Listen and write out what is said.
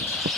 Thank you.